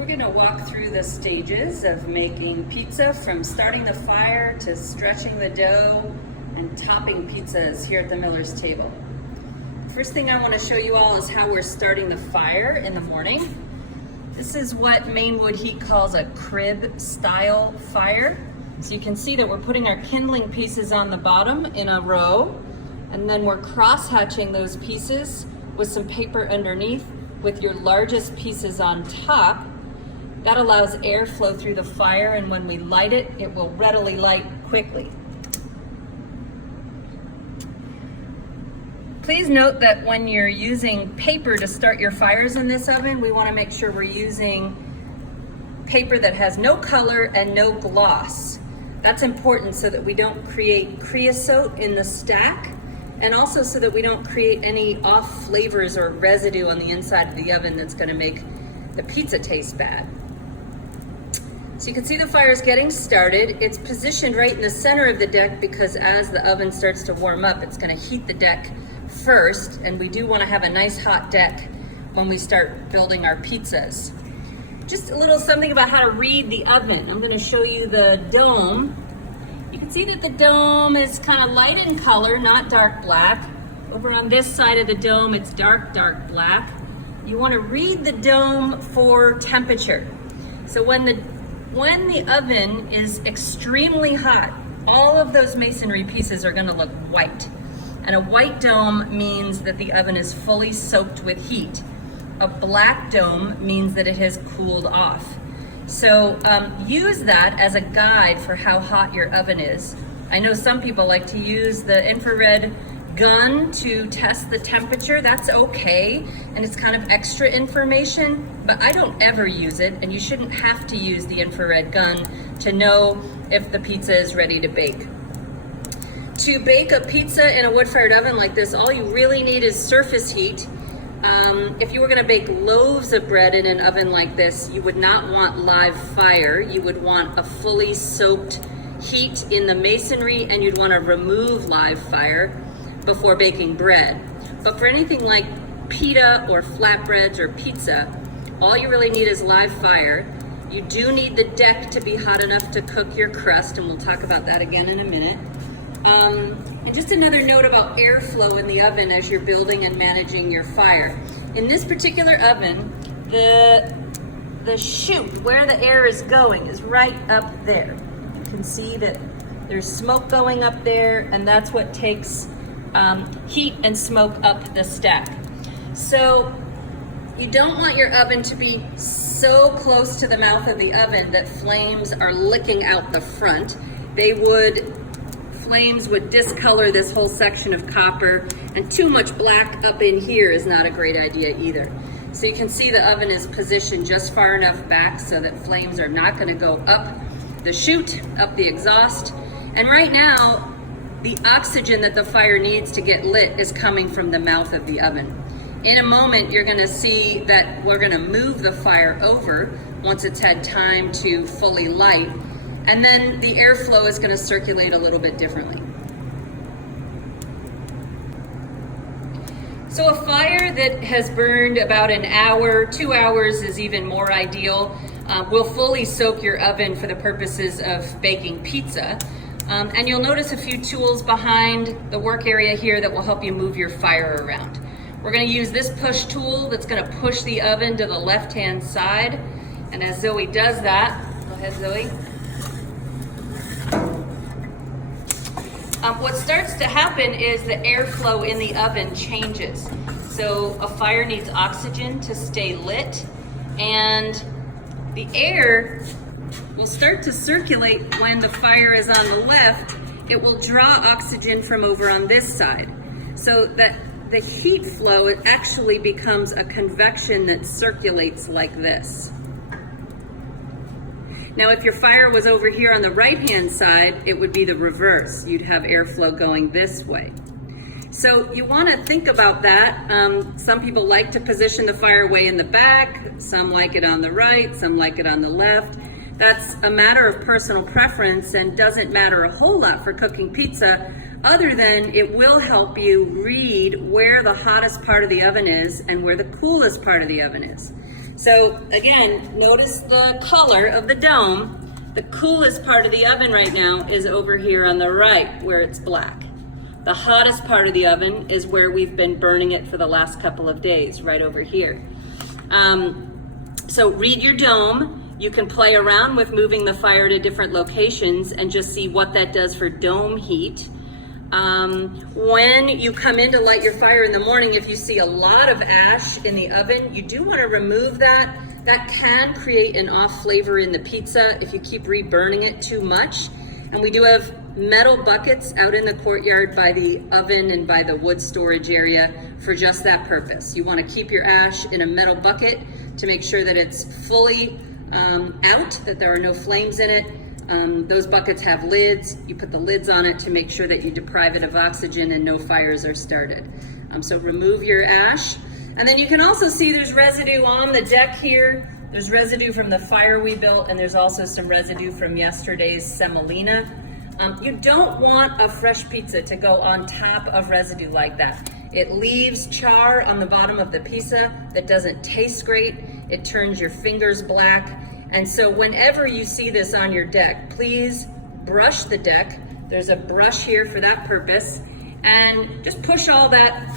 We're going to walk through the stages of making pizza, from starting the fire to stretching the dough and topping pizzas here at the Miller's Table. First thing I want to show you all is how we're starting the fire in the morning. This is what Mainwood Heat calls a crib style fire. So you can see that we're putting our kindling pieces on the bottom in a row, and then we're cross hatching those pieces with some paper underneath with your largest pieces on top. That allows airflow through the fire, and when we light it, it will readily light quickly. Please note that when you're using paper to start your fires in this oven, we want to make sure we're using paper that has no color and no gloss. That's important so that we don't create creosote in the stack, and also so that we don't create any off flavors or residue on the inside of the oven that's going to make the pizza taste bad. So you can see the fire is getting started. It's positioned right in the center of the deck because as the oven starts to warm up, it's going to heat the deck first, and we do want to have a nice hot deck when we start building our pizzas. Just a little something about how to read the oven. I'm going to show you the dome. You can see that the dome is kind of light in color, not dark black. Over on this side of the dome, it's dark black. You want to read the dome for temperature. So when the oven is extremely hot, all of those masonry pieces are going to look white. And a white dome means that the oven is fully soaked with heat. A black dome means that it has cooled off. So use that as a guide for how hot your oven is. I know some people like to use the infrared gun to test the temperature. That's okay, and it's kind of extra information, but I don't ever use it, and you shouldn't have to use the infrared gun to know if the pizza is ready to bake. To bake a pizza in a wood-fired oven like this, all you really need is surface heat. If you were going to bake loaves of bread in an oven like this, you would not want live fire. You would want a fully soaked heat in the masonry, and you'd want to remove live fire before baking bread. But for anything like pita or flatbreads or pizza, all you really need is live fire. You do need the deck to be hot enough to cook your crust, and we'll talk about that again in a minute. And just another note about airflow in the oven as you're building and managing your fire. In this particular oven, the chute where the air is going is right up there. You can see that there's smoke going up there, and that's what takes heat and smoke up the stack. So you don't want your oven to be so close to the mouth of the oven that flames are licking out the front. Flames would discolor this whole section of copper, and too much black up in here is not a great idea either. So you can see the oven is positioned just far enough back so that flames are not going to go up the chute, up the exhaust. And right now, the oxygen that the fire needs to get lit is coming from the mouth of the oven. In a moment, you're going to see that we're going to move the fire over once it's had time to fully light. And then the airflow is going to circulate a little bit differently. So a fire that has burned about an hour, 2 hours is even more ideal, will fully soak your oven for the purposes of baking pizza. And you'll notice a few tools behind the work area here that will help you move your fire around. We're going to use this push tool that's going to push the oven to the left-hand side. And as Zoe does that, go ahead, Zoe. What starts to happen is the airflow in the oven changes. So a fire needs oxygen to stay lit, and the air will start to circulate when the fire is on the left. It will draw oxygen from over on this side, so that the heat flow, it actually becomes a convection that circulates like this. Now, if your fire was over here on the right-hand side, it would be the reverse. You'd have airflow going this way. So you want to think about that. Some people like to position the fire way in the back. Some like it on the right. Some like it on the left. That's a matter of personal preference and doesn't matter a whole lot for cooking pizza, other than it will help you read where the hottest part of the oven is and where the coolest part of the oven is. So again, notice the color of the dome. The coolest part of the oven right now is over here on the right where it's black. The hottest part of the oven is where we've been burning it for the last couple of days, right over here. So read your dome. You can play around with moving the fire to different locations and just see what that does for dome heat. When you come in to light your fire in the morning, if you see a lot of ash in the oven, you do want to remove that. That can create an off flavor in the pizza if you keep reburning it too much. And we do have metal buckets out in the courtyard by the oven and by the wood storage area for just that purpose. You want to keep your ash in a metal bucket to make sure that it's fully out, that there are no flames in it. Those buckets have lids. You put the lids on it to make sure that you deprive it of oxygen and no fires are started. So remove your ash. And then you can also see there's residue on the deck here. There's residue from the fire we built, and there's also some residue from yesterday's semolina. You don't want a fresh pizza to go on top of residue like that. It leaves char on the bottom of the pizza that doesn't taste great. It turns your fingers black. And so whenever you see this on your deck, please brush the deck. There's a brush here for that purpose. And just push all that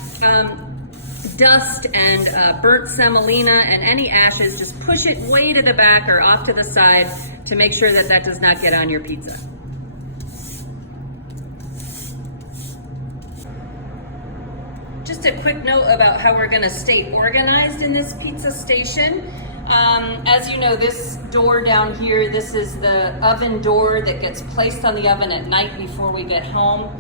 dust and burnt semolina and any ashes, just push it way to the back or off to the side to make sure that that does not get on your pizza. Just a quick note about how we're gonna stay organized in this pizza station. As you know, this door down here, this is the oven door that gets placed on the oven at night before we get home.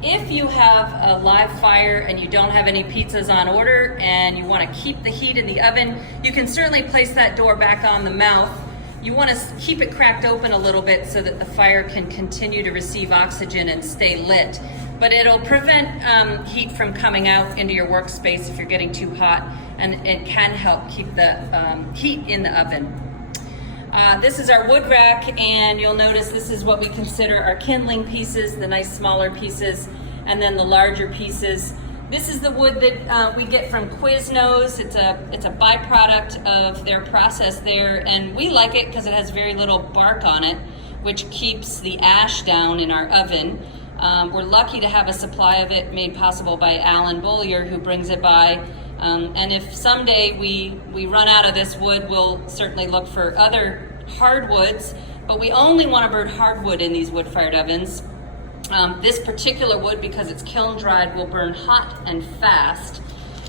If you have a live fire and you don't have any pizzas on order and you want to keep the heat in the oven, you can certainly place that door back on the mouth. You want to keep it cracked open a little bit so that the fire can continue to receive oxygen and stay lit. But it'll prevent heat from coming out into your workspace if you're getting too hot, and it can help keep the heat in the oven. This is our wood rack, and you'll notice this is what we consider our kindling pieces, the nice smaller pieces, and then the larger pieces. This is the wood that we get from Quiznos. It's a byproduct of their process there, and we like it because it has very little bark on it, which keeps the ash down in our oven. We're lucky to have a supply of it made possible by Alan Bollier, who brings it by. And if someday we run out of this wood, we'll certainly look for other hardwoods, but we only want to burn hardwood in these wood-fired ovens. This particular wood, because it's kiln dried, will burn hot and fast.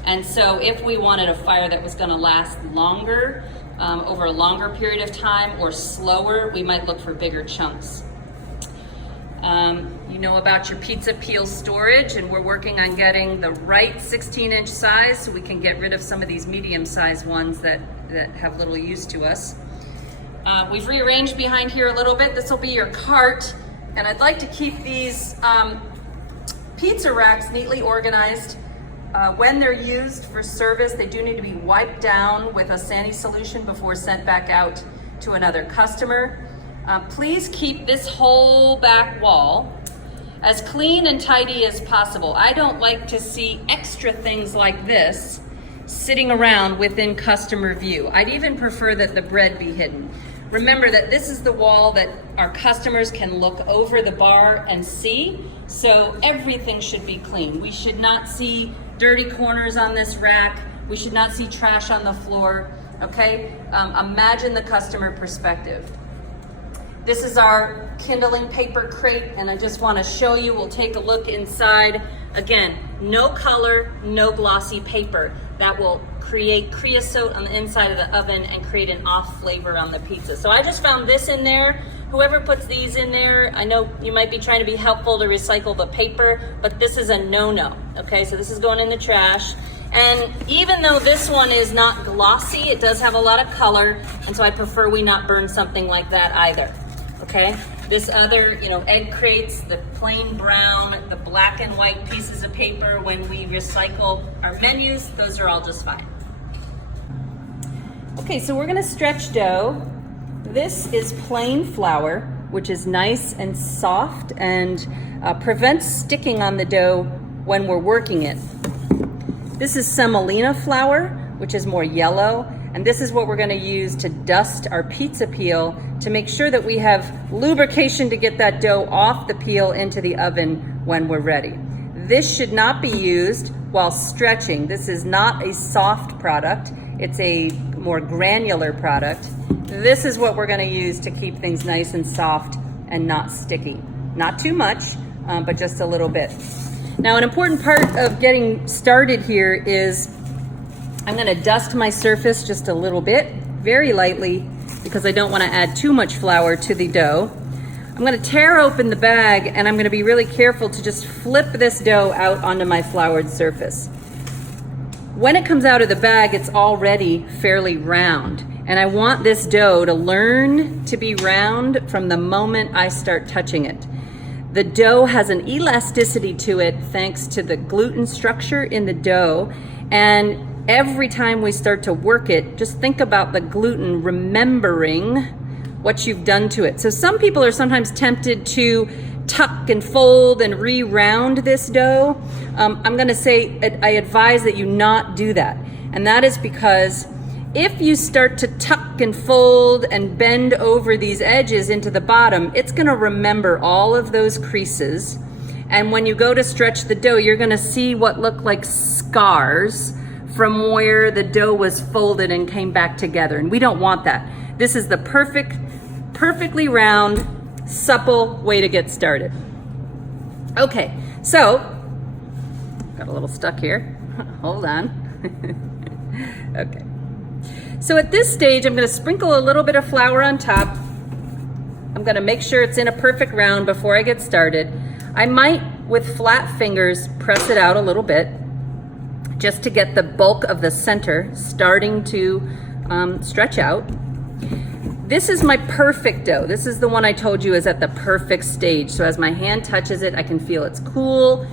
And so if we wanted a fire that was going to last longer, over a longer period of time, or slower, we might look for bigger chunks. You know about your pizza peel storage, and we're working on getting the right 16-inch size so we can get rid of some of these medium-sized ones that have little use to us. We've rearranged behind here a little bit. This will be your cart, and I'd like to keep these pizza racks neatly organized. When they're used for service, they do need to be wiped down with a Sani solution before sent back out to another customer. Please keep this whole back wall as clean and tidy as possible. I don't like to see extra things like this sitting around within customer view. I'd even prefer that the bread be hidden. Remember that this is the wall that our customers can look over the bar and see, so everything should be clean. We should not see dirty corners on this rack. We should not see trash on the floor, okay? Imagine the customer perspective. This is our kindling paper crate, and I just want to show you, we'll take a look inside. Again, no color, no glossy paper. That will create creosote on the inside of the oven and create an off flavor on the pizza. So I just found this in there. Whoever puts these in there, I know you might be trying to be helpful to recycle the paper, but this is a no-no, okay? So this is going in the trash. And even though this one is not glossy, it does have a lot of color, and so I prefer we not burn something like that either. Okay, this other, egg crates, the plain brown, the black and white pieces of paper, when we recycle our menus, those are all just fine. Okay, so we're gonna stretch dough. This is plain flour, which is nice and soft and prevents sticking on the dough when we're working it. This is semolina flour, which is more yellow, And this is what we're gonna use to dust our pizza peel to make sure that we have lubrication to get that dough off the peel into the oven when we're ready. This should not be used while stretching. This is not a soft product. It's a more granular product. This is what we're gonna use to keep things nice and soft and not sticky. Not too much, but just a little bit. Now, an important part of getting started here is I'm gonna dust my surface just a little bit, very lightly, because I don't wanna add too much flour to the dough. I'm gonna tear open the bag and I'm gonna be really careful to just flip this dough out onto my floured surface. When it comes out of the bag, it's already fairly round. And I want this dough to learn to be round from the moment I start touching it. The dough has an elasticity to it thanks to the gluten structure in the dough. And every time we start to work it, just think about the gluten remembering what you've done to it. So some people are sometimes tempted to tuck and fold and re-round this dough. I'm gonna say, I advise that you not do that. And that is because if you start to tuck and fold and bend over these edges into the bottom, it's gonna remember all of those creases. And when you go to stretch the dough, you're gonna see what look like scars from where the dough was folded and came back together. And we don't want that. This is the perfectly round, supple way to get started. Okay, so, got a little stuck here. Hold on. Okay. So at this stage, I'm gonna sprinkle a little bit of flour on top. I'm gonna make sure it's in a perfect round before I get started. I might, with flat fingers, press it out a little bit just to get the bulk of the center starting to stretch out. This is my perfect dough. This is the one I told you is at the perfect stage. So as my hand touches it, I can feel it's cool.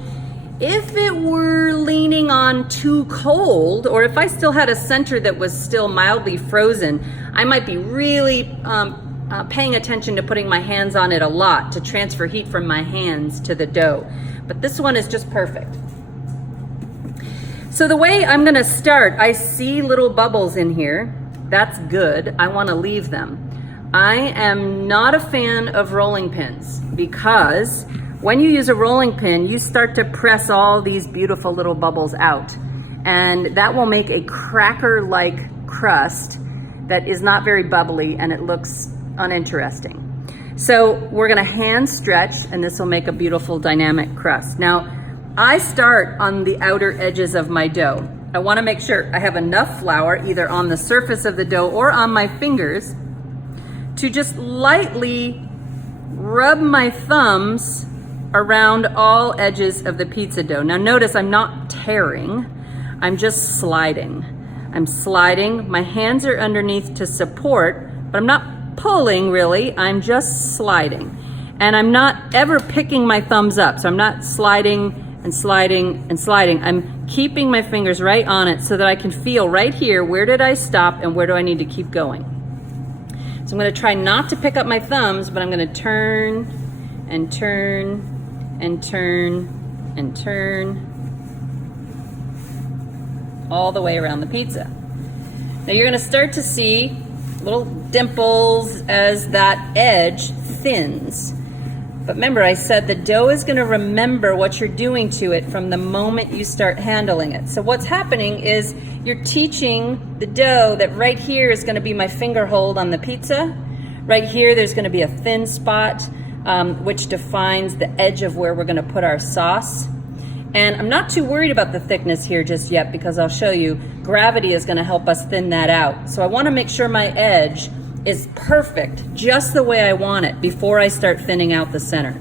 If it were leaning on too cold, or if I still had a center that was still mildly frozen, I might be really paying attention to putting my hands on it a lot to transfer heat from my hands to the dough. But this one is just perfect. So the way I'm gonna start, I see little bubbles in here. That's good, I wanna leave them. I am not a fan of rolling pins because when you use a rolling pin, you start to press all these beautiful little bubbles out. And that will make a cracker-like crust that is not very bubbly and it looks uninteresting. So we're gonna hand stretch and this will make a beautiful dynamic crust. Now, I start on the outer edges of my dough. I wanna make sure I have enough flour either on the surface of the dough or on my fingers to just lightly rub my thumbs around all edges of the pizza dough. Now notice I'm not tearing, I'm just sliding. I'm sliding, my hands are underneath to support, but I'm not pulling really, I'm just sliding. And I'm not ever picking my thumbs up, so I'm not sliding and sliding and sliding. I'm keeping my fingers right on it so that I can feel right here, where did I stop and where do I need to keep going? So I'm gonna try not to pick up my thumbs, but I'm gonna turn and turn and turn and turn all the way around the pizza. Now you're gonna start to see little dimples as that edge thins. But remember, I said the dough is gonna remember what you're doing to it from the moment you start handling it. So what's happening is you're teaching the dough that right here is gonna be my finger hold on the pizza. Right here, there's gonna be a thin spot, which defines the edge of where we're gonna put our sauce. And I'm not too worried about the thickness here just yet because I'll show you, gravity is gonna help us thin that out. So I wanna make sure my edge is perfect, just the way I want it before I start thinning out the center.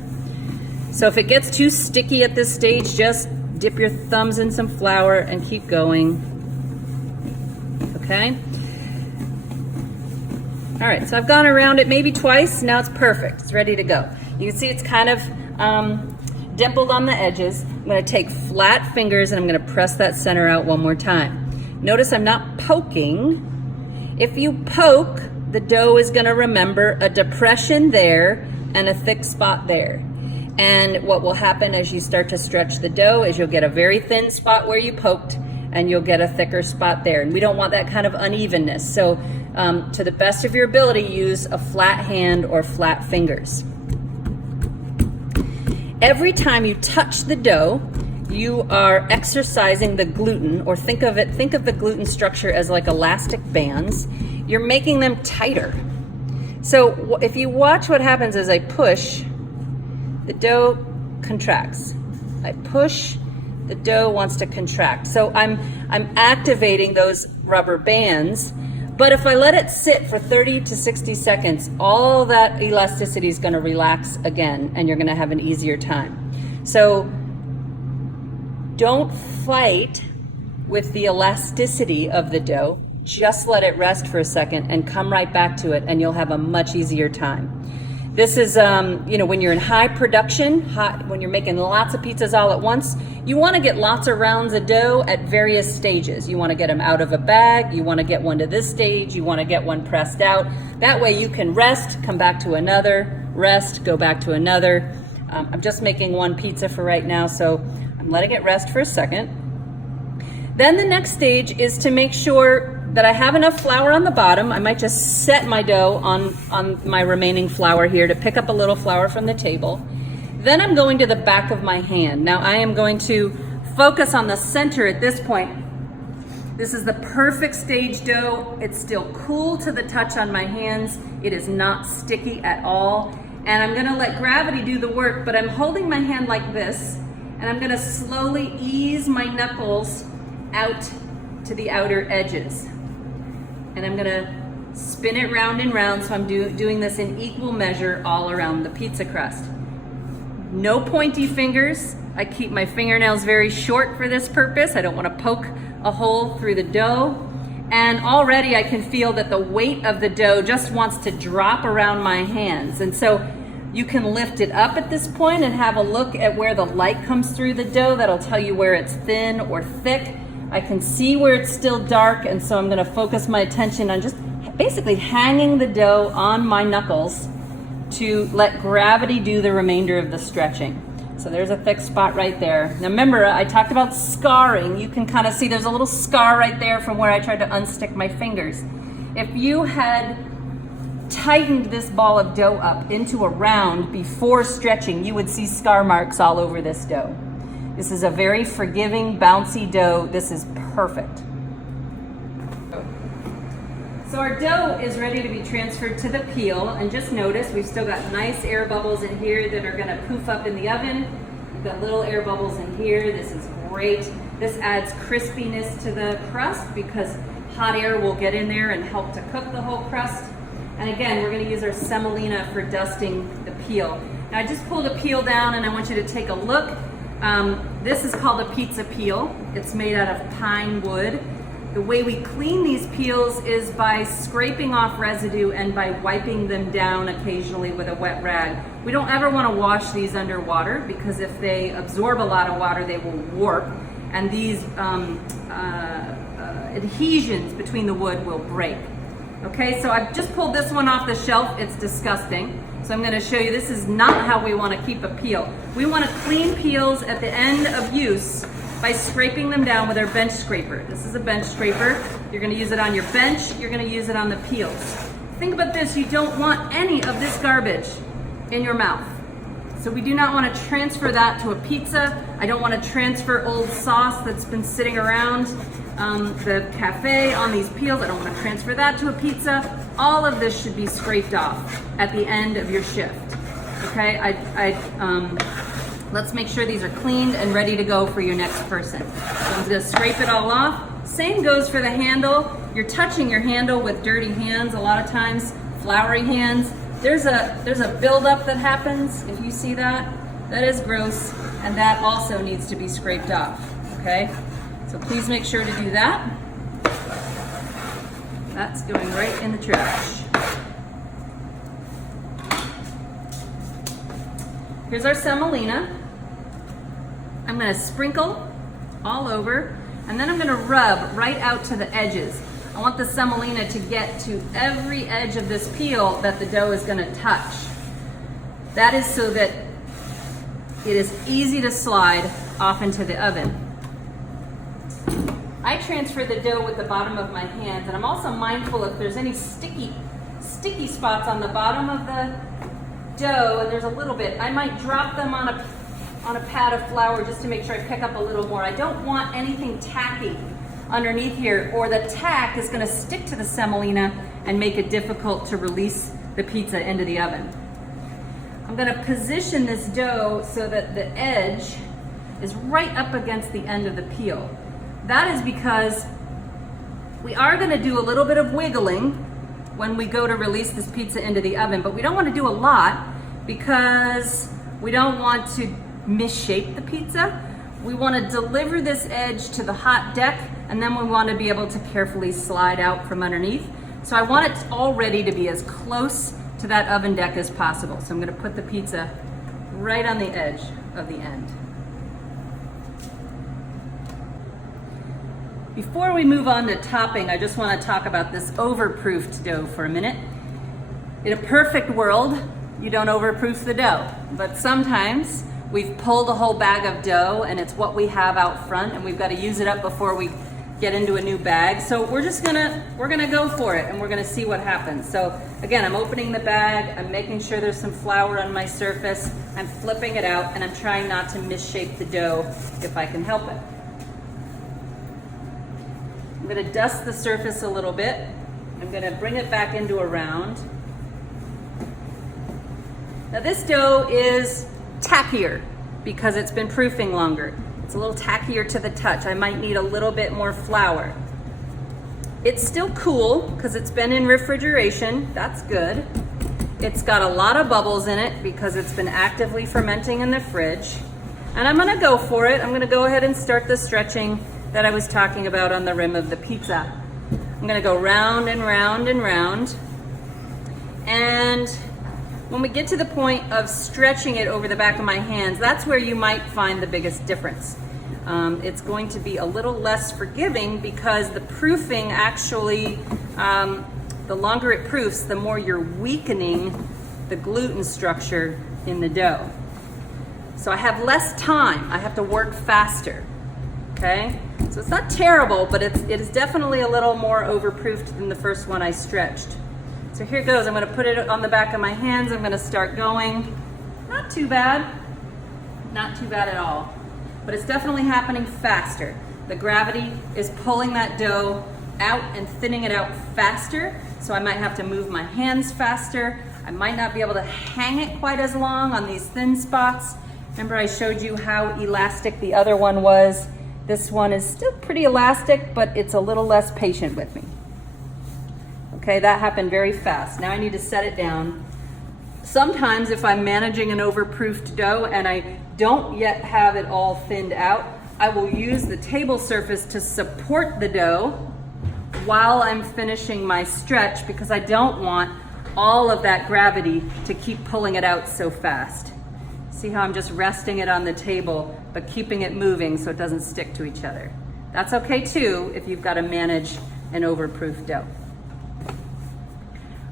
So if it gets too sticky at this stage, just dip your thumbs in some flour and keep going, okay? All right, so I've gone around it maybe twice, now it's perfect, it's ready to go. You can see it's kind of dimpled on the edges. I'm gonna take flat fingers and I'm gonna press that center out one more time. Notice I'm not poking. If you poke, the dough is gonna remember a depression there and a thick spot there. And what will happen as you start to stretch the dough is you'll get a very thin spot where you poked and you'll get a thicker spot there. And we don't want that kind of unevenness. So to the best of your ability, use a flat hand or flat fingers. Every time you touch the dough, you are exercising the gluten, or think of the gluten structure as like elastic bands. You're making them tighter. So if you watch what happens as I push, the dough contracts. I push, the dough wants to contract. So I'm activating those rubber bands, but if I let it sit for 30 to 60 seconds, all that elasticity is gonna relax again, and you're gonna have an easier time. So don't fight with the elasticity of the dough. Just let it rest for a second and come right back to it, and you'll have a much easier time. This is, when you're in high production, when you're making lots of pizzas all at once, you want to get lots of rounds of dough at various stages. You want to get them out of a bag, you want to get one to this stage, you want to get one pressed out. That way you can rest, come back to another, rest, go back to another. I'm just making one pizza for right now, so I'm letting it rest for a second. Then the next stage is to make sure that I have enough flour on the bottom. I might just set my dough on my remaining flour here to pick up a little flour from the table. Then I'm going to the back of my hand. Now I am going to focus on the center at this point. This is the perfect stage dough. It's still cool to the touch on my hands. It is not sticky at all. And I'm gonna let gravity do the work, but I'm holding my hand like this, and I'm gonna slowly ease my knuckles out to the outer edges. And I'm gonna spin it round and round, so I'm doing this in equal measure all around the pizza crust. No pointy fingers. I keep my fingernails very short for this purpose. I don't wanna poke a hole through the dough. And already I can feel that the weight of the dough just wants to drop around my hands. And so you can lift it up at this point and have a look at where the light comes through the dough. That'll tell you where it's thin or thick. I can see where it's still dark, and so I'm gonna focus my attention on just basically hanging the dough on my knuckles to let gravity do the remainder of the stretching. So there's a thick spot right there. Now remember, I talked about scarring. You can kind of see there's a little scar right there from where I tried to unstick my fingers. If you had tightened this ball of dough up into a round before stretching, you would see scar marks all over this dough. This is a very forgiving, bouncy dough. This is perfect. So our dough is ready to be transferred to the peel, and just notice we've still got nice air bubbles in here that are gonna poof up in the oven. We've got little air bubbles in here. This is great. This adds crispiness to the crust because hot air will get in there and help to cook the whole crust. And again, we're gonna use our semolina for dusting the peel. Now I just pulled a peel down, and I want you to take a look. This is called a pizza peel. It's made out of pine wood. The way we clean these peels is by scraping off residue and by wiping them down occasionally with a wet rag. We don't ever want to wash these underwater, because if they absorb a lot of water, they will warp, and these adhesions between the wood will break. Okay, so I've just pulled this one off the shelf. It's disgusting. So I'm going to show you, this is not how we want to keep a peel. We want to clean peels at the end of use by scraping them down with our bench scraper. This is a bench scraper. You're going to use it on your bench. You're going to use it on the peels. Think about this. You don't want any of this garbage in your mouth. So we do not want to transfer that to a pizza. I don't want to transfer old sauce that's been sitting around the cafe on these peels. I don't want to transfer that to a pizza. All of this should be scraped off at the end of your shift. Okay, let's make sure these are cleaned and ready to go for your next person. So I'm gonna scrape it all off. Same goes for the handle. You're touching your handle with dirty hands a lot of times, floury hands. There's a buildup that happens. If you see that, that is gross, and that also needs to be scraped off, okay? So please make sure to do that. That's going right in the trash. Here's our semolina. I'm gonna sprinkle all over, and then I'm gonna rub right out to the edges. I want the semolina to get to every edge of this peel that the dough is gonna touch. That is so that it is easy to slide off into the oven. I transfer the dough with the bottom of my hands, and I'm also mindful if there's any sticky spots on the bottom of the dough, and there's a little bit, I might drop them on a pad of flour just to make sure I pick up a little more. I don't want anything tacky underneath here, or the tack is gonna stick to the semolina and make it difficult to release the pizza into the oven. I'm gonna position this dough so that the edge is right up against the end of the peel. That is because we are gonna do a little bit of wiggling when we go to release this pizza into the oven, but we don't wanna do a lot because we don't want to misshape the pizza. We wanna deliver this edge to the hot deck, and then we wanna be able to carefully slide out from underneath. So I want it all ready to be as close to that oven deck as possible. So I'm gonna put the pizza right on the edge of the end. Before we move on to topping, I just want to talk about this overproofed dough for a minute. In a perfect world, you don't overproof the dough, but sometimes we've pulled a whole bag of dough and it's what we have out front, and we've got to use it up before we get into a new bag. So we're gonna go for it, and we're gonna see what happens. So again, I'm opening the bag, I'm making sure there's some flour on my surface, I'm flipping it out, and I'm trying not to misshape the dough if I can help it. I'm gonna dust the surface a little bit. I'm gonna bring it back into a round. Now this dough is tackier because it's been proofing longer. It's a little tackier to the touch. I might need a little bit more flour. It's still cool because it's been in refrigeration. That's good. It's got a lot of bubbles in it because it's been actively fermenting in the fridge. And I'm gonna go for it. I'm gonna go ahead and start the stretching that I was talking about on the rim of the pizza. I'm gonna go round and round and round. And when we get to the point of stretching it over the back of my hands, that's where you might find the biggest difference. It's going to be a little less forgiving because the proofing actually, the longer it proofs, the more you're weakening the gluten structure in the dough. So I have less time, I have to work faster, okay? So it's not terrible, but it is definitely a little more overproofed than the first one I stretched. So here it goes. I'm gonna put it on the back of my hands. I'm gonna start going. Not too bad. Not too bad at all. But it's definitely happening faster. The gravity is pulling that dough out and thinning it out faster. So I might have to move my hands faster. I might not be able to hang it quite as long on these thin spots. Remember I showed you how elastic the other one was. This one is still pretty elastic, but it's a little less patient with me. Okay, that happened very fast. Now I need to set it down. Sometimes if I'm managing an overproofed dough and I don't yet have it all thinned out, I will use the table surface to support the dough while I'm finishing my stretch because I don't want all of that gravity to keep pulling it out so fast. See how I'm just resting it on the table, but keeping it moving so it doesn't stick to each other. That's okay too if you've got to manage an overproof dough.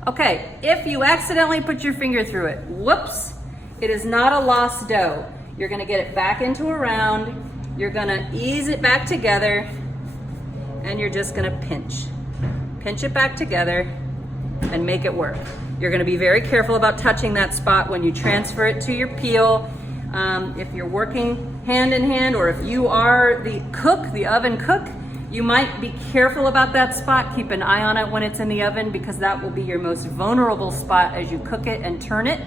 Okay, if you accidentally put your finger through it, whoops, it is not a lost dough. You're gonna get it back into a round, you're gonna ease it back together, and you're just gonna pinch. Pinch it back together and make it work. You're gonna be very careful about touching that spot when you transfer it to your peel. If you're working hand in hand, or if you are the cook, the oven cook, you might be careful about that spot. Keep an eye on it when it's in the oven because that will be your most vulnerable spot as you cook it and turn it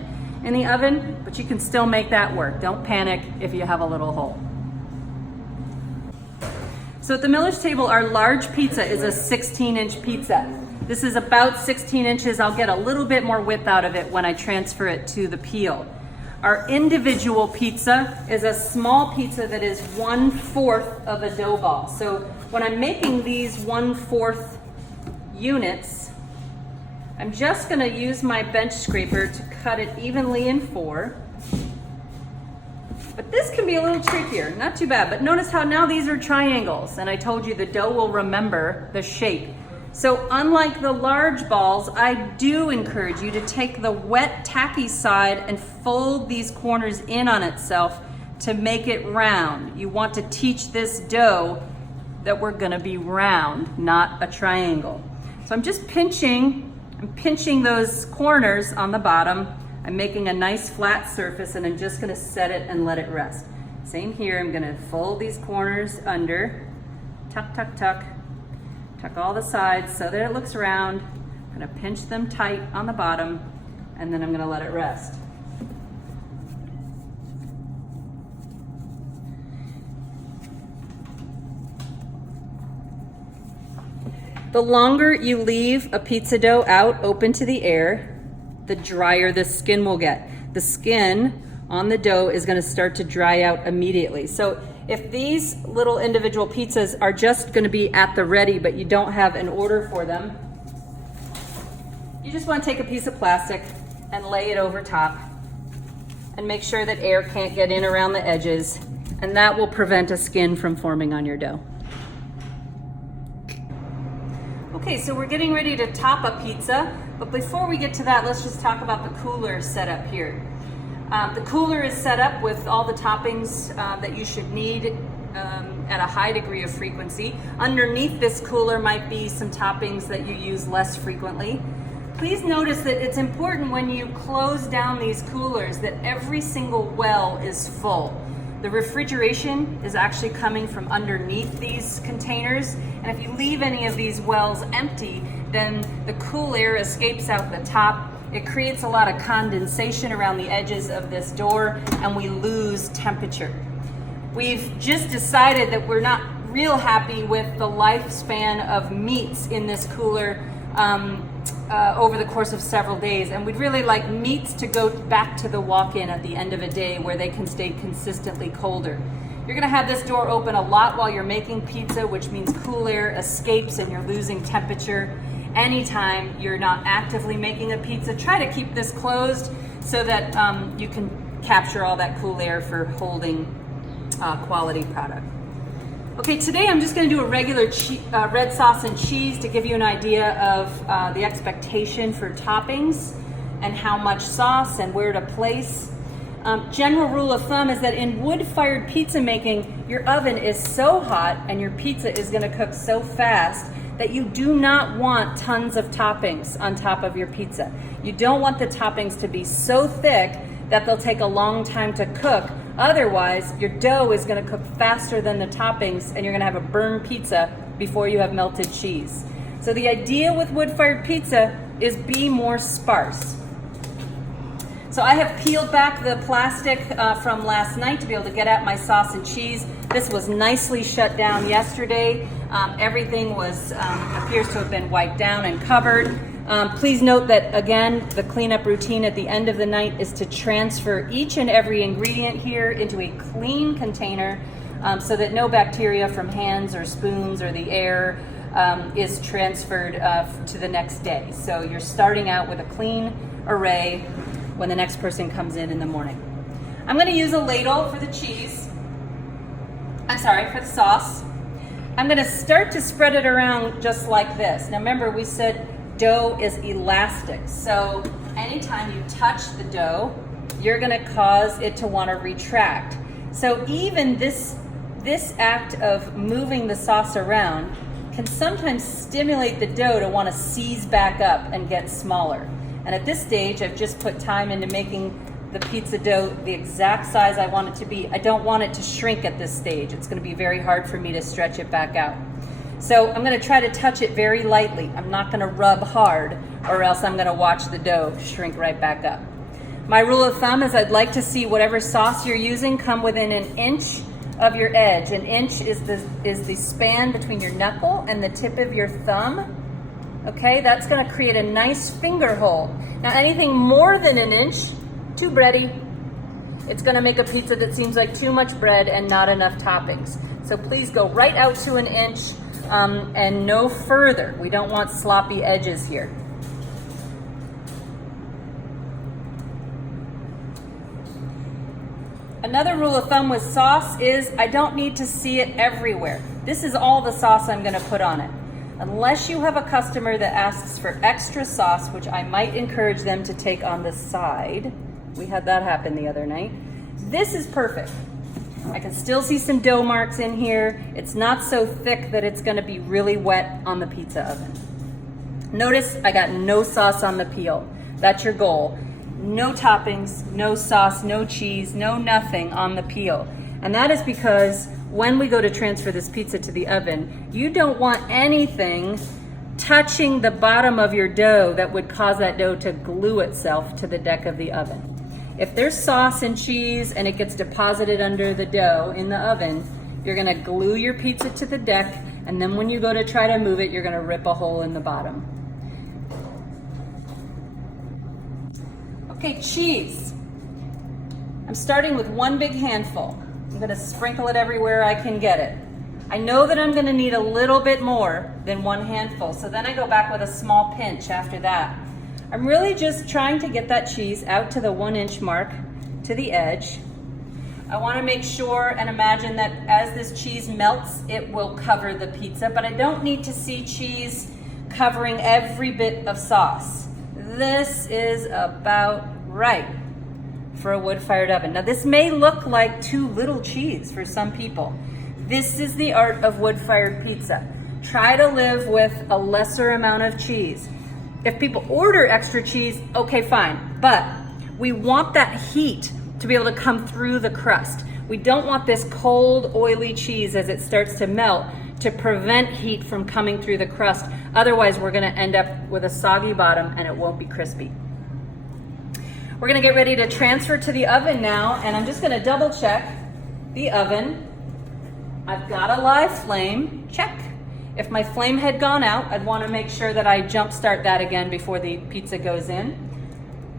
in the oven, but you can still make that work. Don't panic if you have a little hole. So at the Miller's table, our large pizza is a 16-inch pizza. This is about 16 inches. I'll get a little bit more width out of it when I transfer it to the peel. Our individual pizza is a small pizza that is 1/4 of a dough ball. So when I'm making these 1/4 units, I'm just gonna use my bench scraper to cut it evenly in 4. But this can be a little trickier, not too bad. But notice how now these are triangles, and I told you the dough will remember the shape. So unlike the large balls, I do encourage you to take the wet, tacky side and fold these corners in on itself to make it round. You want to teach this dough that we're gonna be round, not a triangle. So I'm just pinching those corners on the bottom. I'm making a nice flat surface and I'm just gonna set it and let it rest. Same here, I'm gonna fold these corners under, tuck, tuck, tuck, tuck all the sides so that it looks round. I'm gonna pinch them tight on the bottom and then I'm gonna let it rest. The longer you leave a pizza dough out open to the air, the drier the skin will get. The skin on the dough is gonna start to dry out immediately. So if these little individual pizzas are just gonna be at the ready, but you don't have an order for them, you just wanna take a piece of plastic and lay it over top and make sure that air can't get in around the edges, and that will prevent a skin from forming on your dough. Okay, so we're getting ready to top a pizza, but before we get to that, let's just talk about the cooler setup here. The cooler is set up with all the toppings that you should need at a high degree of frequency. Underneath this cooler might be some toppings that you use less frequently. Please notice that it's important when you close down these coolers that every single well is full. The refrigeration is actually coming from underneath these containers, and if you leave any of these wells empty, then the cool air escapes out the top. It creates a lot of condensation around the edges of this door, and we lose temperature. We've just decided that we're not real happy with the lifespan of meats in this cooler over the course of several days, and we'd really like meats to go back to the walk-in at the end of a day where they can stay consistently colder. You're gonna have this door open a lot while you're making pizza, which means cool air escapes and you're losing temperature. Anytime you're not actively making a pizza, try to keep this closed so that you can capture all that cool air for holding quality product. Okay, today I'm just gonna do a regular red sauce and cheese to give you an idea of the expectation for toppings and how much sauce and where to place. General rule of thumb is that in wood-fired pizza making, your oven is so hot and your pizza is gonna cook so fast that you do not want tons of toppings on top of your pizza. You don't want the toppings to be so thick that they'll take a long time to cook. Otherwise, your dough is gonna cook faster than the toppings and you're gonna have a burned pizza before you have melted cheese. So the idea with wood-fired pizza is be more sparse. So I have peeled back the plastic from last night to be able to get at my sauce and cheese. This was nicely shut down yesterday. Everything appears to have been wiped down and covered. Please note that, again, the cleanup routine at the end of the night is to transfer each and every ingredient here into a clean container so that no bacteria from hands or spoons or the air is transferred to the next day. So you're starting out with a clean array when the next person comes in the morning. I'm gonna use a ladle for the cheese. For the sauce. I'm gonna start to spread it around just like this. Now remember, we said dough is elastic. So anytime you touch the dough, you're gonna cause it to wanna retract. So even this act of moving the sauce around can sometimes stimulate the dough to wanna seize back up and get smaller. And at this stage, I've just put time into making the pizza dough the exact size I want it to be. I don't want it to shrink at this stage. It's gonna be very hard for me to stretch it back out. So I'm gonna try to touch it very lightly. I'm not gonna rub hard or else I'm gonna watch the dough shrink right back up. My rule of thumb is I'd like to see whatever sauce you're using come within an inch of your edge. An inch is the span between your knuckle and the tip of your thumb. Okay, that's gonna create a nice finger hole. Now anything more than an inch, too bready. It's gonna make a pizza that seems like too much bread and not enough toppings. So please go right out to an inch and no further. We don't want sloppy edges here. Another rule of thumb with sauce is I don't need to see it everywhere. This is all the sauce I'm gonna put on it. Unless you have a customer that asks for extra sauce, which I might encourage them to take on the side. We had that happen the other night. This is perfect. I can still see some dough marks in here. It's not so thick that it's gonna be really wet on the pizza oven. Notice I got no sauce on the peel. That's your goal. No toppings, no sauce, no cheese, no nothing on the peel. And that is because when we go to transfer this pizza to the oven, you don't want anything touching the bottom of your dough that would cause that dough to glue itself to the deck of the oven. If there's sauce and cheese and it gets deposited under the dough in the oven, you're gonna glue your pizza to the deck, and then when you go to try to move it, you're gonna rip a hole in the bottom. Okay, cheese. I'm starting with one big handful. I'm gonna sprinkle it everywhere I can get it. I know that I'm gonna need a little bit more than one handful, so then I go back with a small pinch after that. I'm really just trying to get that cheese out to the 1-inch mark to the edge. I wanna make sure and imagine that as this cheese melts, it will cover the pizza, but I don't need to see cheese covering every bit of sauce. This is about right for a wood-fired oven. Now this may look like too little cheese for some people. This is the art of wood-fired pizza. Try to live with a lesser amount of cheese. If people order extra cheese, okay, fine. But we want that heat to be able to come through the crust. We don't want this cold, oily cheese as it starts to melt to prevent heat from coming through the crust. Otherwise, we're gonna end up with a soggy bottom and it won't be crispy. We're gonna get ready to transfer to the oven now, and I'm just gonna double check the oven. I've got a live flame, check. If my flame had gone out, I'd wanna make sure that I jump start that again before the pizza goes in.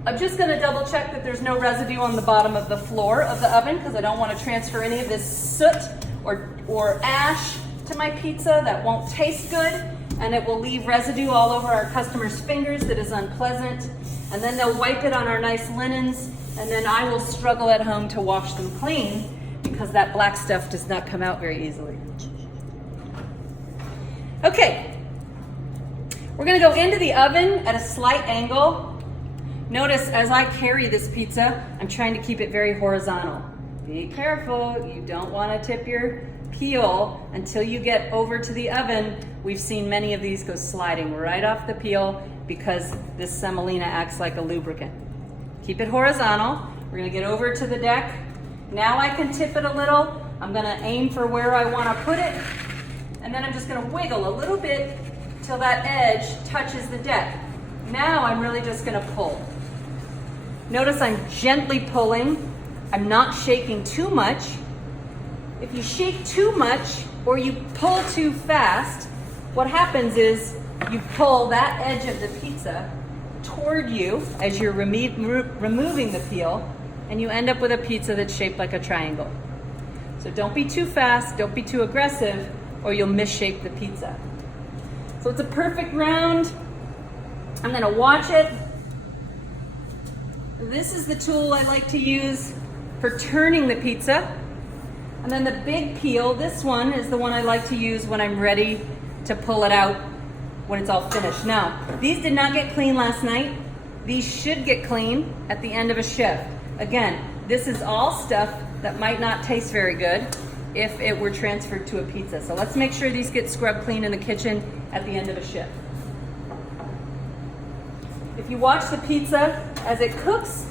I'm just gonna double check that there's no residue on the bottom of the floor of the oven because I don't wanna transfer any of this soot or ash to my pizza. That won't taste good, and it will leave residue all over our customers' fingers that is unpleasant. And then they'll wipe it on our nice linens, and then I will struggle at home to wash them clean because that black stuff does not come out very easily. Okay, we're gonna go into the oven at a slight angle. Notice as I carry this pizza, I'm trying to keep it very horizontal. Be careful, you don't wanna tip your peel until you get over to the oven. We've seen many of these go sliding right off the peel because this semolina acts like a lubricant. Keep it horizontal. We're gonna get over to the deck. Now I can tip it a little. I'm gonna aim for where I wanna put it, and then I'm just gonna wiggle a little bit till that edge touches the deck. Now I'm really just gonna pull. Notice I'm gently pulling. I'm not shaking too much. If you shake too much or you pull too fast, what happens is you pull that edge of the pizza toward you as you're removing the peel, and you end up with a pizza that's shaped like a triangle. So don't be too fast, don't be too aggressive, or you'll misshape the pizza. So it's a perfect round. I'm gonna watch it. This is the tool I like to use for turning the pizza. And then the big peel, this one is the one I like to use when I'm ready to pull it out when it's all finished. Now, these did not get clean last night. These should get clean at the end of a shift. Again, this is all stuff that might not taste very good if it were transferred to a pizza. So let's make sure these get scrubbed clean in the kitchen at the end of a shift. If you watch the pizza as it cooks,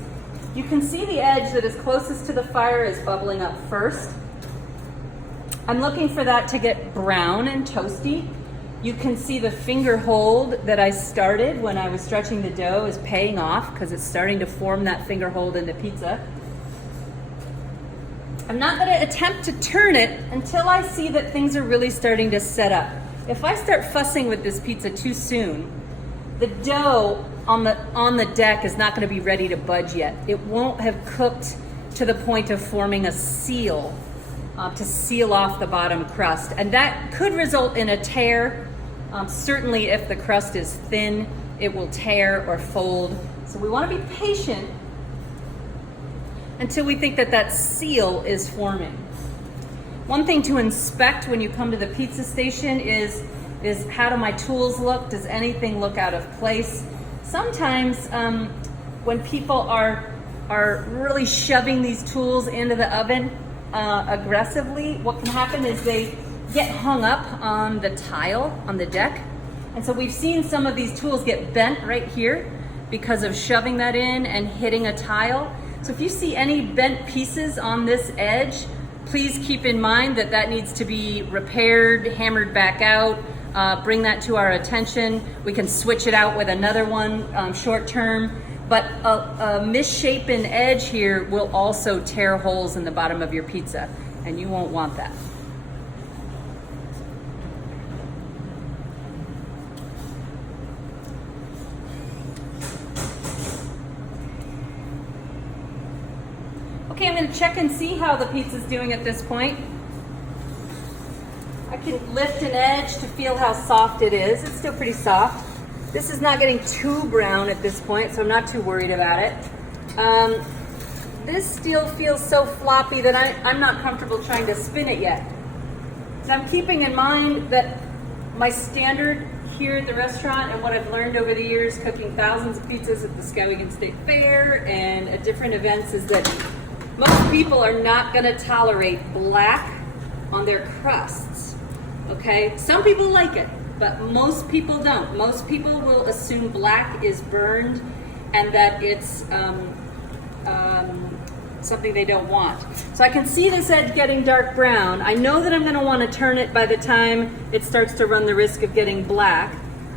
you can see the edge that is closest to the fire is bubbling up first. I'm looking for that to get brown and toasty. You can see the finger hold that I started when I was stretching the dough is paying off because it's starting to form that finger hold in the pizza. I'm not going to attempt to turn it until I see that things are really starting to set up. If I start fussing with this pizza too soon, the dough on the deck is not going to be ready to budge yet. It won't have cooked to the point of forming a seal to seal off the bottom crust, and that could result in a tear. Certainly if the crust is thin, it will tear or fold. So we want to be patient until we think that that seal is forming. One thing to inspect when you come to the pizza station is how do my tools look? Does anything look out of place? Sometimes when people are really shoving these tools into the oven, aggressively, what can happen is they get hung up on the tile on the deck. And so we've seen some of these tools get bent right here because of shoving that in and hitting a tile. So if you see any bent pieces on this edge, please keep in mind that that needs to be repaired, hammered back out. Bring that to our attention. We can switch it out with another one short term. But a misshapen edge here will also tear holes in the bottom of your pizza, and you won't want that. Okay, I'm gonna check and see how the pizza's doing at this point. I can lift an edge to feel how soft it is. It's still pretty soft. This is not getting too brown at this point, so I'm not too worried about it. This still feels so floppy that I'm not comfortable trying to spin it yet. So I'm keeping in mind that my standard here at the restaurant and what I've learned over the years cooking thousands of pizzas at the Skowhegan State Fair and at different events is that most people are not gonna tolerate black on their crusts, okay? Some people like it, but most people don't. Most people will assume black is burned and that it's something they don't want. So I can see this edge getting dark brown. I know that I'm gonna wanna turn it by the time it starts to run the risk of getting black.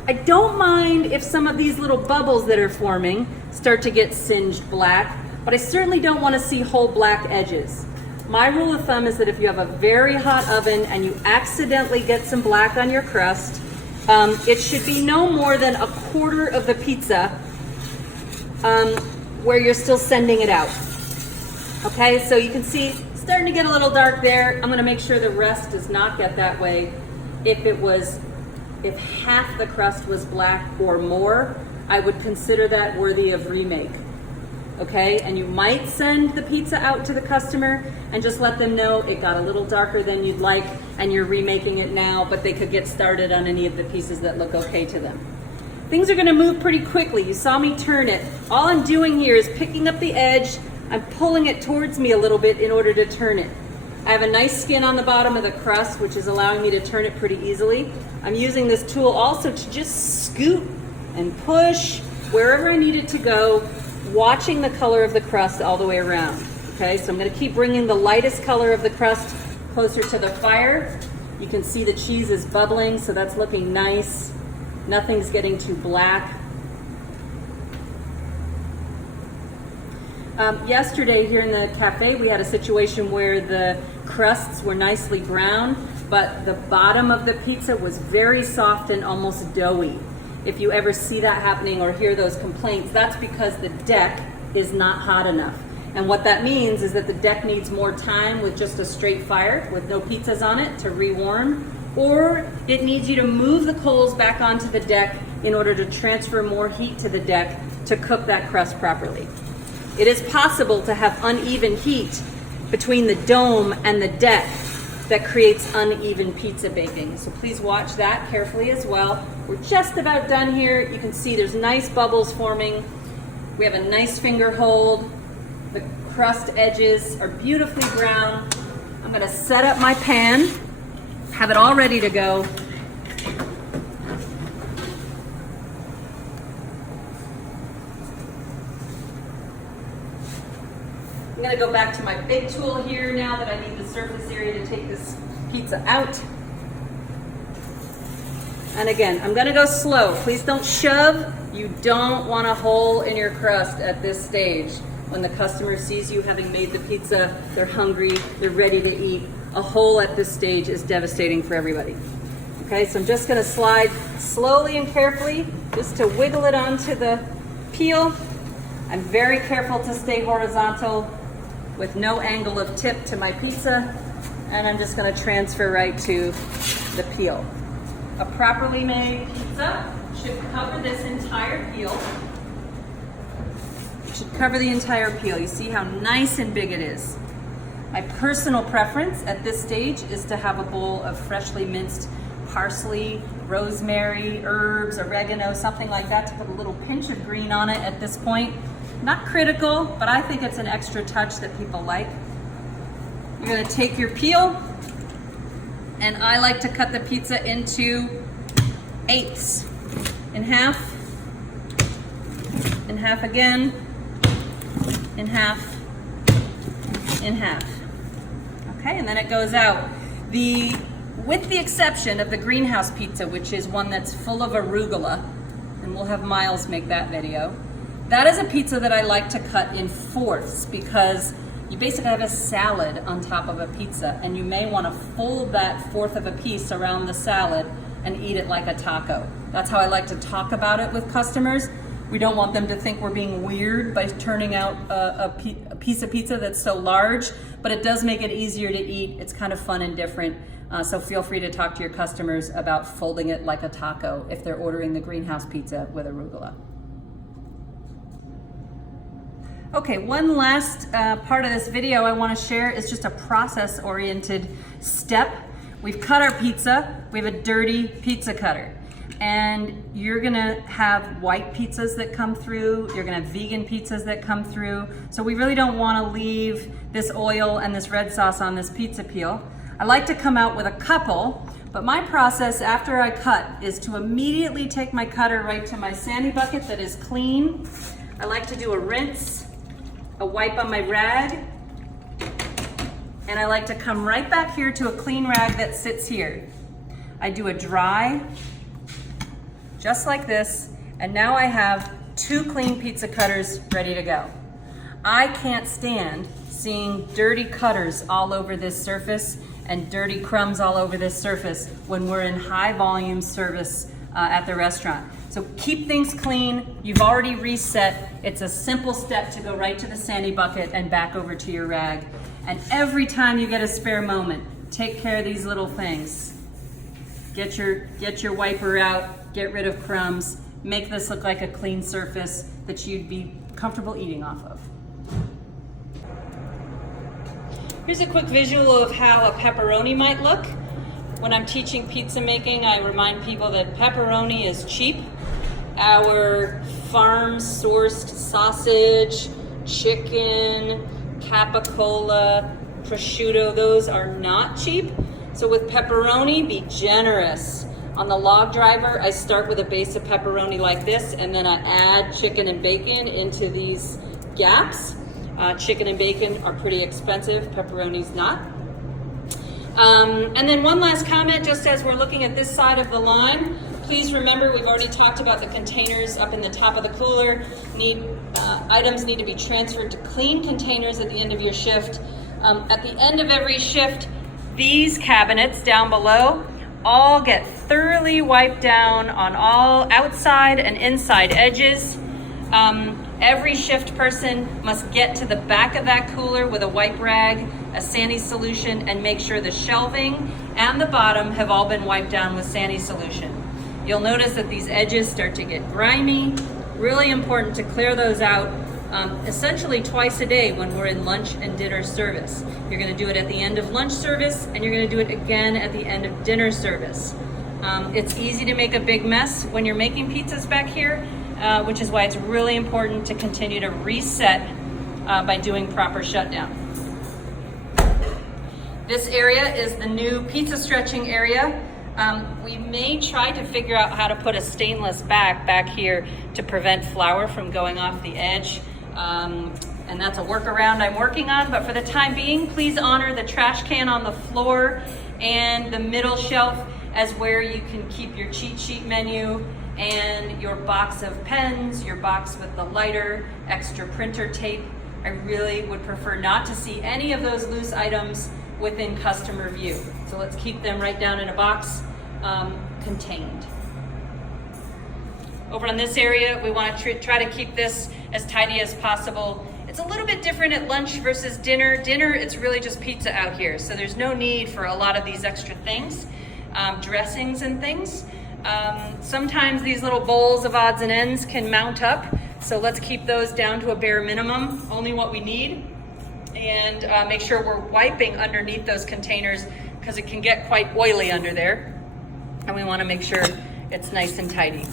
I don't mind if some of these little bubbles that are forming start to get singed black, but I certainly don't wanna see whole black edges. My rule of thumb is that if you have a very hot oven and you accidentally get some black on your crust, it should be no more than a quarter of the pizza where you're still sending it out. Okay, so you can see it's starting to get a little dark there. I'm gonna make sure the rest does not get that way. If half the crust was black or more, I would consider that worthy of remake. Okay, and you might send the pizza out to the customer and just let them know it got a little darker than you'd like and you're remaking it now, but they could get started on any of the pieces that look okay to them. Things are gonna move pretty quickly. You saw me turn it. All I'm doing here is picking up the edge, I'm pulling it towards me a little bit in order to turn it. I have a nice skin on the bottom of the crust, which is allowing me to turn it pretty easily. I'm using this tool also to just scoot and push wherever I need it to go, watching the color of the crust all the way around. Okay, so I'm gonna keep bringing the lightest color of the crust closer to the fire. You can see the cheese is bubbling, so that's looking nice. Nothing's getting too black. Yesterday here in the cafe, we had a situation where the crusts were nicely brown, but the bottom of the pizza was very soft and almost doughy. If you ever see that happening or hear those complaints, that's because the deck is not hot enough. And what that means is that the deck needs more time with just a straight fire with no pizzas on it to rewarm, or it needs you to move the coals back onto the deck in order to transfer more heat to the deck to cook that crust properly. It is possible to have uneven heat between the dome and the deck that creates uneven pizza baking. So please watch that carefully as well. We're just about done here. You can see there's nice bubbles forming. We have a nice finger hold. The crust edges are beautifully brown. I'm gonna set up my pan, have it all ready to go. I'm gonna go back to my big tool here now that I need the surface area to take this pizza out. And again, I'm gonna go slow. Please don't shove. You don't want a hole in your crust at this stage. When the customer sees you having made the pizza, they're hungry, they're ready to eat. A hole at this stage is devastating for everybody. Okay, so I'm just gonna slide slowly and carefully just to wiggle it onto the peel. I'm very careful to stay horizontal with no angle of tip to my pizza, and I'm just gonna transfer right to the peel. A properly made pizza should cover this entire peel. It should cover the entire peel. You see how nice and big it is. My personal preference at this stage is to have a bowl of freshly minced parsley, rosemary, herbs, oregano, something like that, to put a little pinch of green on it at this point. Not critical, but I think it's an extra touch that people like. You're gonna take your peel, and I like to cut the pizza into eighths. In half again, in half, in half. Okay, and then it goes out. With the exception of the greenhouse pizza, which is one that's full of arugula, and we'll have Miles make that video. That is a pizza that I like to cut in fourths because you basically have a salad on top of a pizza, and you may want to fold that fourth of a piece around the salad and eat it like a taco. That's how I like to talk about it with customers. We don't want them to think we're being weird by turning out a piece of pizza that's so large, but it does make it easier to eat. It's kind of fun and different. So feel free to talk to your customers about folding it like a taco if they're ordering the greenhouse pizza with arugula. Okay, one last part of this video I want to share is just a process-oriented step. We've cut our pizza. We have a dirty pizza cutter. And you're gonna have white pizzas that come through, you're gonna have vegan pizzas that come through. So we really don't wanna leave this oil and this red sauce on this pizza peel. I like to come out with a couple, but my process after I cut is to immediately take my cutter right to my sani bucket that is clean. I like to do a rinse, a wipe on my rag, and I like to come right back here to a clean rag that sits here. I do a dry, just like this, and now I have 2 clean pizza cutters ready to go. I can't stand seeing dirty cutters all over this surface and dirty crumbs all over this surface when we're in high volume service at the restaurant. So keep things clean. You've already reset. It's a simple step to go right to the sani bucket and back over to your rag. And every time you get a spare moment, take care of these little things. Get your wiper out, get rid of crumbs, make this look like a clean surface that you'd be comfortable eating off of. Here's a quick visual of how a pepperoni might look. When I'm teaching pizza making, I remind people that pepperoni is cheap. Our farm-sourced sausage, chicken, capicola, prosciutto, those are not cheap. So with pepperoni, be generous. On the log driver, I start with a base of pepperoni like this, and then I add chicken and bacon into these gaps. Chicken and bacon are pretty expensive, pepperoni's not. And then one last comment, just as we're looking at this side of the line, please remember we've already talked about the containers up in the top of the cooler. Items need to be transferred to clean containers at the end of your shift. At the end of every shift, these cabinets down below all get thoroughly wiped down on all outside and inside edges. Every shift person must get to the back of that cooler with a wipe rag, a Sani solution, and make sure the shelving and the bottom have all been wiped down with Sani solution. You'll notice that these edges start to get grimy. Really important to clear those out essentially twice a day when we're in lunch and dinner service. You're gonna do it at the end of lunch service, and you're gonna do it again at the end of dinner service. It's easy to make a big mess when you're making pizzas back here, which is why it's really important to continue to reset by doing proper shutdown. This area is the new pizza stretching area. We may try to figure out how to put a stainless back here to prevent flour from going off the edge. And that's a workaround I'm working on, but for the time being, please honor the trash can on the floor and the middle shelf as where you can keep your cheat sheet menu and your box of pens, your box with the lighter, extra printer tape. I really would prefer not to see any of those loose items within customer view. So let's keep them right down in a box, contained. Over on this area, we want to try to keep this as tidy as possible. It's a little bit different at lunch versus dinner. Dinner, it's really just pizza out here, so there's no need for a lot of these extra things, dressings and things. Sometimes these little bowls of odds and ends can mount up, so let's keep those down to a bare minimum, only what we need, and make sure we're wiping underneath those containers because it can get quite oily under there, and we want to make sure it's nice and tidy.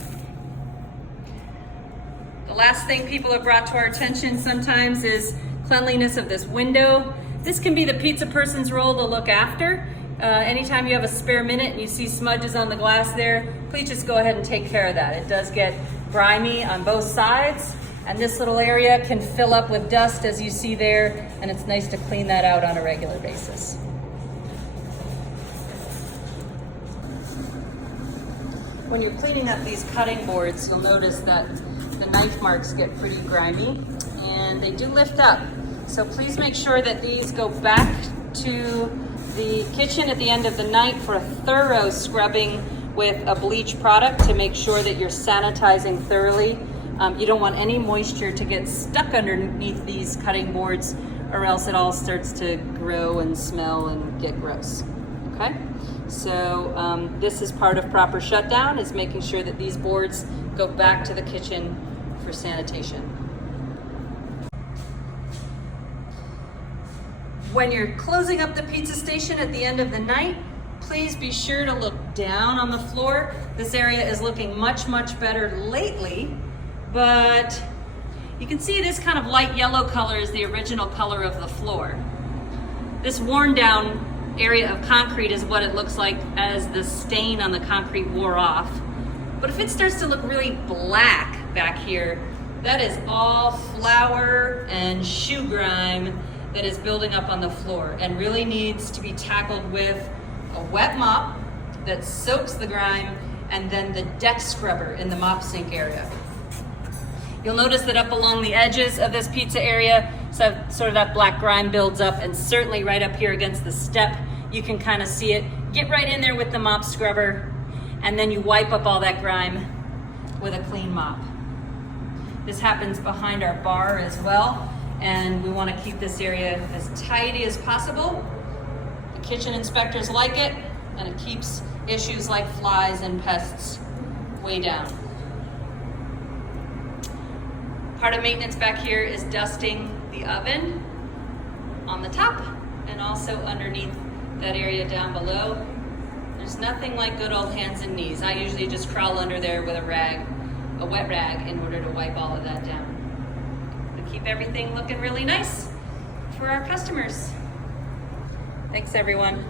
The last thing people have brought to our attention sometimes is cleanliness of this window. This can be the pizza person's role to look after. Anytime you have a spare minute and you see smudges on the glass there, please just go ahead and take care of that. It does get grimy on both sides, and this little area can fill up with dust as you see there, and it's nice to clean that out on a regular basis. When you're cleaning up these cutting boards, you'll notice that the knife marks get pretty grimy and they do lift up. So please make sure that these go back to the kitchen at the end of the night for a thorough scrubbing with a bleach product to make sure that you're sanitizing thoroughly. You don't want any moisture to get stuck underneath these cutting boards, or else it all starts to grow and smell and get gross. Okay? So this is part of proper shutdown, is making sure that these boards go back to the kitchen for sanitation. When you're closing up the pizza station at the end of the night, please be sure to look down on the floor. This area is looking much, much better lately, but you can see this kind of light yellow color is the original color of the floor. This worn down area of concrete is what it looks like as the stain on the concrete wore off. But if it starts to look really black back here, that is all flour and shoe grime that is building up on the floor and really needs to be tackled with a wet mop that soaks the grime, and then the deck scrubber in the mop sink area. You'll notice that up along the edges of this pizza area, so sort of that black grime builds up, and certainly right up here against the step, you can kind of see it. Get right in there with the mop scrubber, and then you wipe up all that grime with a clean mop. This happens behind our bar as well, and we want to keep this area as tidy as possible. The kitchen inspectors like it, and it keeps issues like flies and pests way down. Part of maintenance back here is dusting the oven on the top and also underneath that area down below. There's nothing like good old hands and knees. I usually just crawl under there with a wet rag, in order to wipe all of that down. To keep everything looking really nice for our customers. Thanks, everyone.